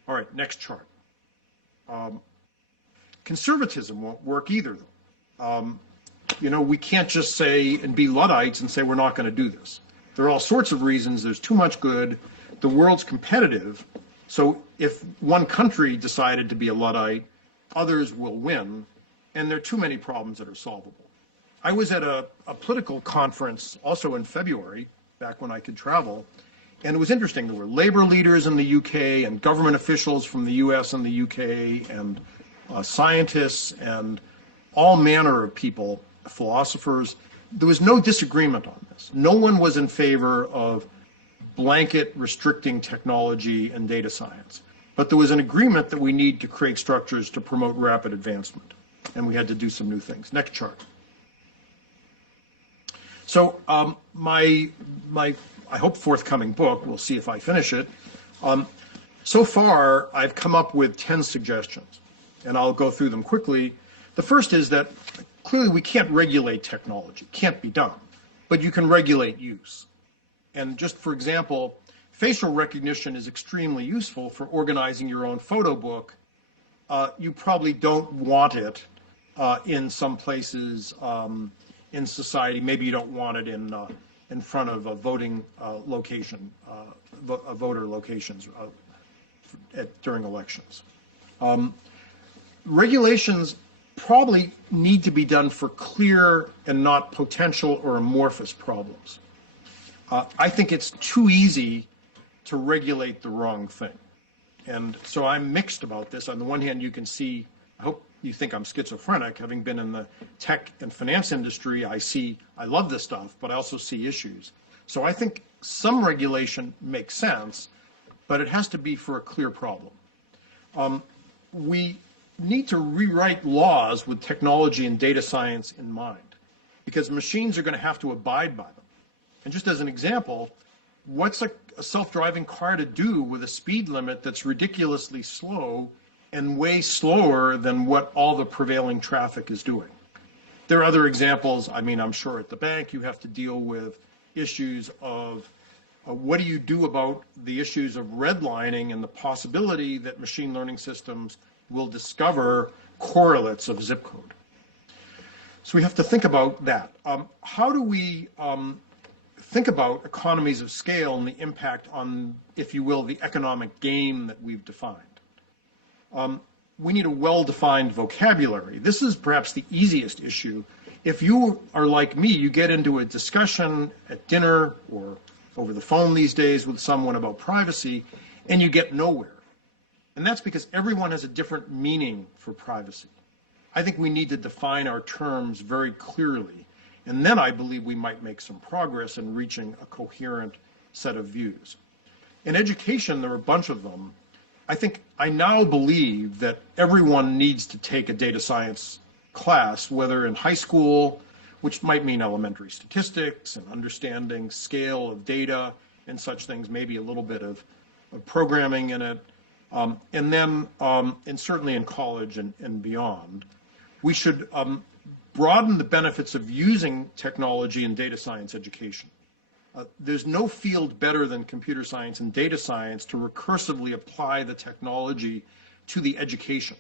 All right, next chart. Conservatism won't work either, though. You know, we can't just say and be Luddites and say we're not going to do this. There are all sorts of reasons. There's too much good. The world's competitive. So if one country decided to be a Luddite, others will win. And there are too many problems that are solvable. I was at a political conference also in February, back when I could travel. And it was interesting. There were labor leaders in the UK and government officials from the US and the UK and scientists and all manner of people, philosophers. There was no disagreement on this. No one was in favor of blanket restricting technology and data science. But there was an agreement that we need to create structures to promote rapid advancement. And we had to do some new things. Next chart. So my I hope forthcoming book, we'll see if I finish it. So far, I've come up with 10 suggestions, and I'll go through them quickly. The first is that clearly we can't regulate technology, can't be done, but you can regulate use. And just for example, facial recognition is extremely useful for organizing your own photo book. You probably don't want it in some places in society. Maybe you don't want it in front of a voting location, voter locations during elections. regulations probably need to be done for clear and not potential or amorphous problems. I think it's too easy to regulate the wrong thing. And so I'm mixed about this. On the one hand, you can see, I hope you think I'm schizophrenic. Having been in the tech and finance industry, I love this stuff, but I also see issues. So I think some regulation makes sense, but it has to be for a clear problem. We need to rewrite laws with technology and data science in mind, because machines are going to have to abide by them. And just as an example, what's a self-driving car to do with a speed limit that's ridiculously slow and way slower than what all the prevailing traffic is doing? There are other examples. I mean, I'm sure at the bank you have to deal with issues of what do you do about the issues of redlining and the possibility that machine learning systems will discover correlates of zip code. So we have to think about that. How do we think about economies of scale and the impact on, if you will, the economic game that we've defined? We need a well-defined vocabulary. This is perhaps the easiest issue. If you are like me, you get into a discussion at dinner or over the phone these days with someone about privacy, and you get nowhere. And that's because everyone has a different meaning for privacy. I think we need to define our terms very clearly, and then I believe we might make some progress in reaching a coherent set of views. In education, there are a bunch of them. I now believe that everyone needs to take a data science class, whether in high school, which might mean elementary statistics and understanding scale of data and such things, maybe a little bit of programming in it, and certainly in college and beyond. We should broaden the benefits of using technology in data science education. There's no field better than computer science and data science to recursively apply the technology to the education.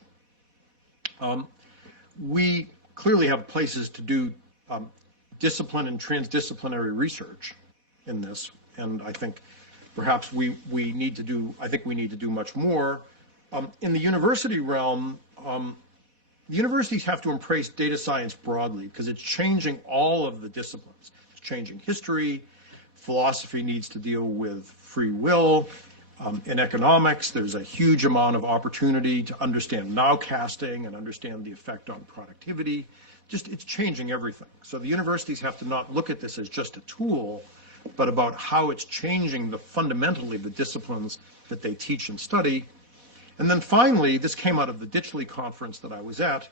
We clearly have places to do discipline and transdisciplinary research in this, and I think perhaps we need to do much more. In the university realm, the universities have to embrace data science broadly because it's changing all of the disciplines. It's changing history. Philosophy needs to deal with free will. In economics, there's a huge amount of opportunity to understand nowcasting and understand the effect on productivity. It's changing everything. So the universities have to not look at this as just a tool, but about how it's changing fundamentally the disciplines that they teach and study. And then finally, this came out of the Ditchley conference that I was at,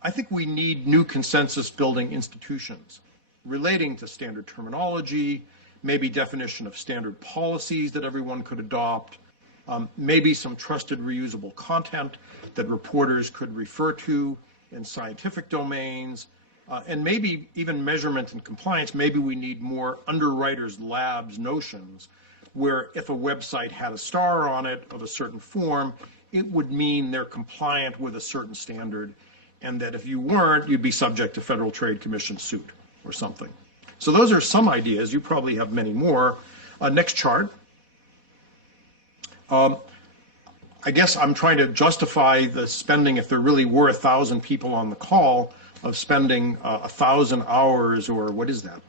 I think we need new consensus building institutions relating to standard terminology, maybe definition of standard policies that everyone could adopt, maybe some trusted reusable content that reporters could refer to in scientific domains, and maybe even measurement and compliance. Maybe we need more underwriters labs notions where if a website had a star on it of a certain form, it would mean they're compliant with a certain standard, and that if you weren't, you'd be subject to Federal Trade Commission suit or something. So those are some ideas. You probably have many more. Next chart. I guess I'm trying to justify the spending, if there really were 1,000 people on the call, of spending 1,000 hours, or what is that,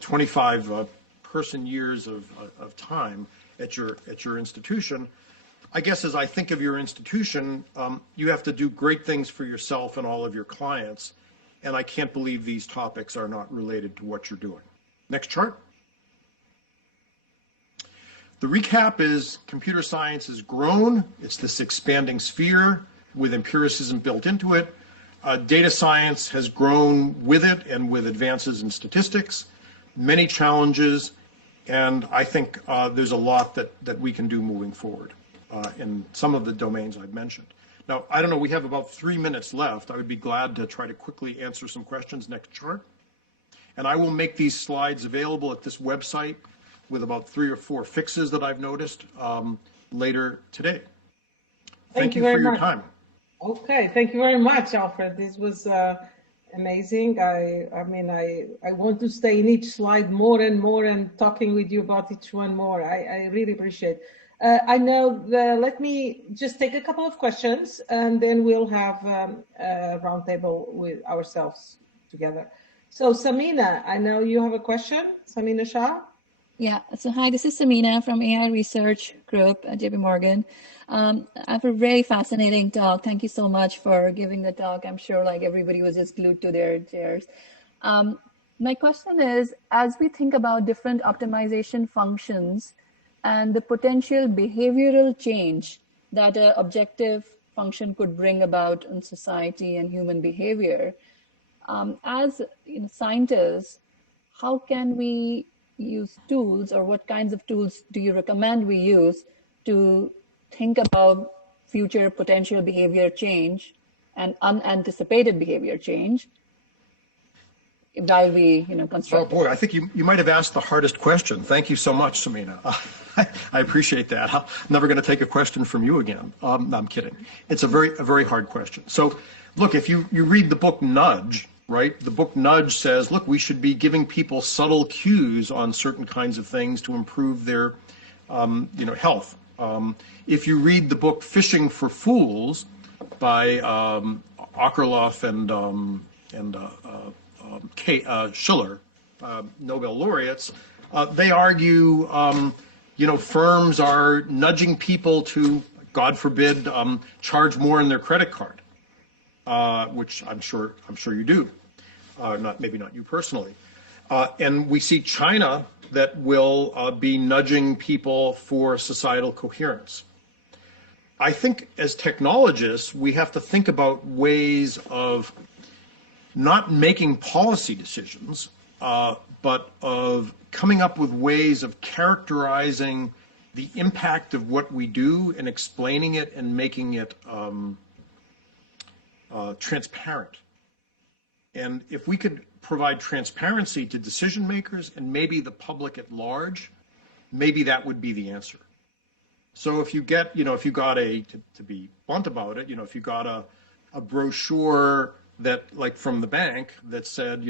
25 person years of time at your institution. I guess as I think of your institution, you have to do great things for yourself and all of your clients, and I can't believe these topics are not related to what you're doing. Next chart. The recap is computer science has grown. It's this expanding sphere with empiricism built into it. Data science has grown with it and with advances in statistics, many challenges, and I think there's a lot that we can do moving forward in some of the domains I've mentioned. Now, I don't know, we have about 3 minutes left. I would be glad to try to quickly answer some questions. Next chart. And I will make these slides available at this website with about 3 or 4 fixes that I've noticed later today. Thank you for your time. Okay, thank you very much, Alfred. This was amazing. I mean, I want to stay in each slide more and more and talking with you about each one more. I really appreciate. I know let me just take a couple of questions and then we'll have a roundtable with ourselves together. So Samina, I know you have a question. Samina Shah? Yeah, so hi, this is Samina from AI Research Group at Jpmorgan. I have a very fascinating talk. Thank you so much for giving the talk. I'm sure like everybody was just glued to their chairs. My question is, as we think about different optimization functions and the potential behavioral change that an objective function could bring about in society and human behavior, as scientists, how can we use tools, or what kinds of tools do you recommend we use to think about future potential behavior change and unanticipated behavior change while we construct? Oh boy, I think you might have asked the hardest question. Thank you so much, Samina. I appreciate that. I'm never going to take a question from you again. No, I'm kidding. It's a very hard question. So look, if you read the book Nudge, right? The book Nudge says, look, we should be giving people subtle cues on certain kinds of things to improve their health. If you read the book Fishing for Fools by Akerlof and Schiller, Nobel laureates, they argue, firms are nudging people to, God forbid, charge more in their credit card, which I'm sure you do, maybe not you personally, and we see China that will be nudging people for societal coherence. I think as technologists, we have to think about ways of not making policy decisions, but of coming up with ways of characterizing the impact of what we do and explaining it and making it transparent. And if we could provide transparency to decision makers and maybe the public at large, maybe that would be the answer. So if you get, if you got to be blunt about it, if you got a brochure that, like from the bank, that said,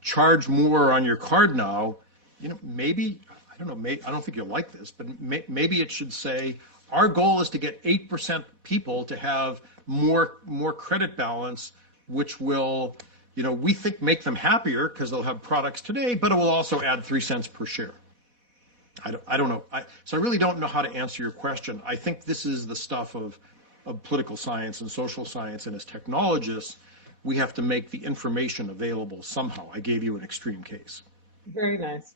charge more on your card now, maybe, I don't know, I don't think you'll like this, but maybe it should say, our goal is to get 8% people to have more credit balance, which will, we think make them happier because they'll have products today, but it will also add 3 cents per share. I don't know. So I really don't know how to answer your question. I think this is the stuff of political science and social science, and as technologists, we have to make the information available somehow. I gave you an extreme case. Very nice.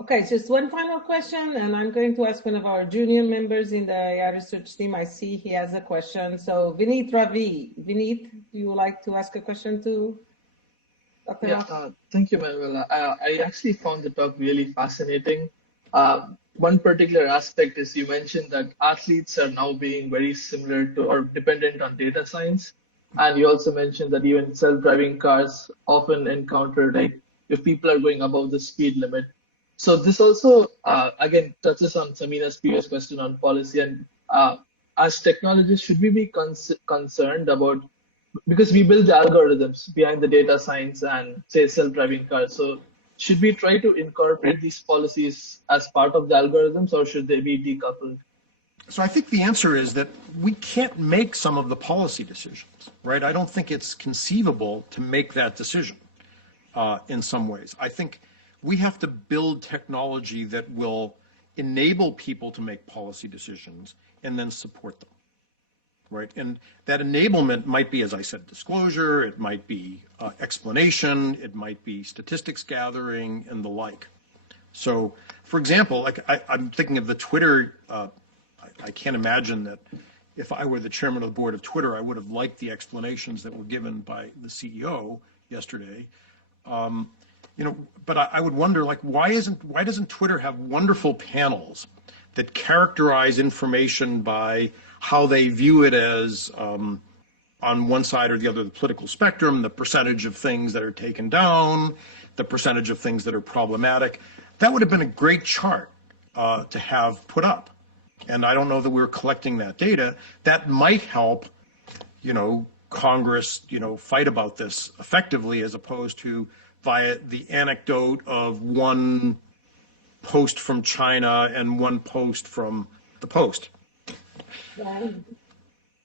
Okay, just one final question, and I'm going to ask one of our junior members in the AI research team. I see he has a question. So Vineet Ravi. Vineet, do you like to ask a question to Dr. Yeah, thank you, Manuela. I actually found the talk really fascinating. One particular aspect is you mentioned that athletes are now being very similar to or dependent on data science. And you also mentioned that even self-driving cars often encounter, like, if people are going above the speed limit. So this also, again, touches on Samina's previous question on policy. And as technologists, should we be concerned about, because we build the algorithms behind the data science and, say, self-driving cars. So should we try to incorporate these policies as part of the algorithms, or should they be decoupled? So I think the answer is that we can't make some of the policy decisions, right? I don't think it's conceivable to make that decision in some ways. I think we have to build technology that will enable people to make policy decisions and then support them, right? And that enablement might be, as I said, disclosure, it might be explanation, it might be statistics gathering and the like. So, for example, like I'm thinking of the Twitter, I can't imagine that if I were the chairman of the board of Twitter, I would have liked the explanations that were given by the CEO yesterday. But I would wonder, like, why doesn't Twitter have wonderful panels that characterize information by how they view it as on one side or the other of the political spectrum, the percentage of things that are taken down, the percentage of things that are problematic? That would have been a great chart to have put up. And I don't know that we're collecting that data. That might help, Congress, fight about this effectively, as opposed to via the anecdote of one post from China and one post from the post.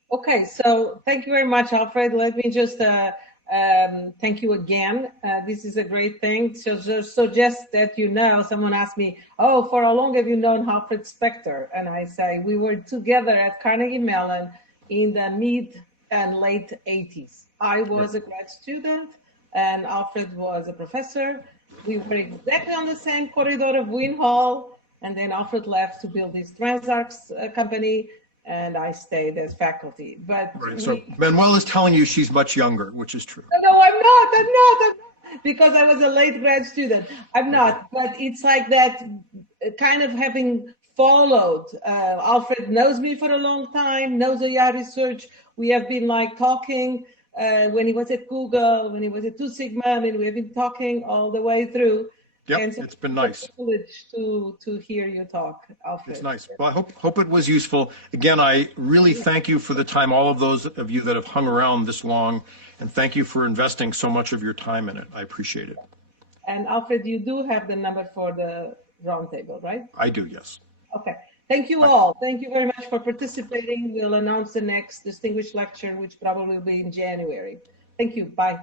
Okay, so thank you very much, Alfred. Let me just thank you again. This is a great thing. So just that you know, someone asked me, oh, for how long have you known Alfred Spector? And I say, we were together at Carnegie Mellon in the mid and late 80s. I was a grad student and Alfred was a professor. We were exactly on the same corridor of Wynn Hall, and then Alfred left to build this TransArcs company, and I stayed as faculty. But right. So Manuel is telling you she's much younger, which is true. No, I'm not, because I was a late grad student. I'm not, but it's like that kind of having followed. Alfred knows me for a long time, knows AI research. We have been like talking when he was at Google, when he was at 2 Sigma, I mean, we have been talking all the way through. Yep, and so it's been nice. It's a privilege to hear you talk, Alfred. It's nice. Well, I hope it was useful. Again, I really thank you for the time, all of those of you that have hung around this long, and thank you for investing so much of your time in it. I appreciate it. And Alfred, you do have the number for the roundtable, right? I do, yes. Okay. Thank you all. Thank you very much for participating. We'll announce the next distinguished lecture, which probably will be in January. Thank you. Bye.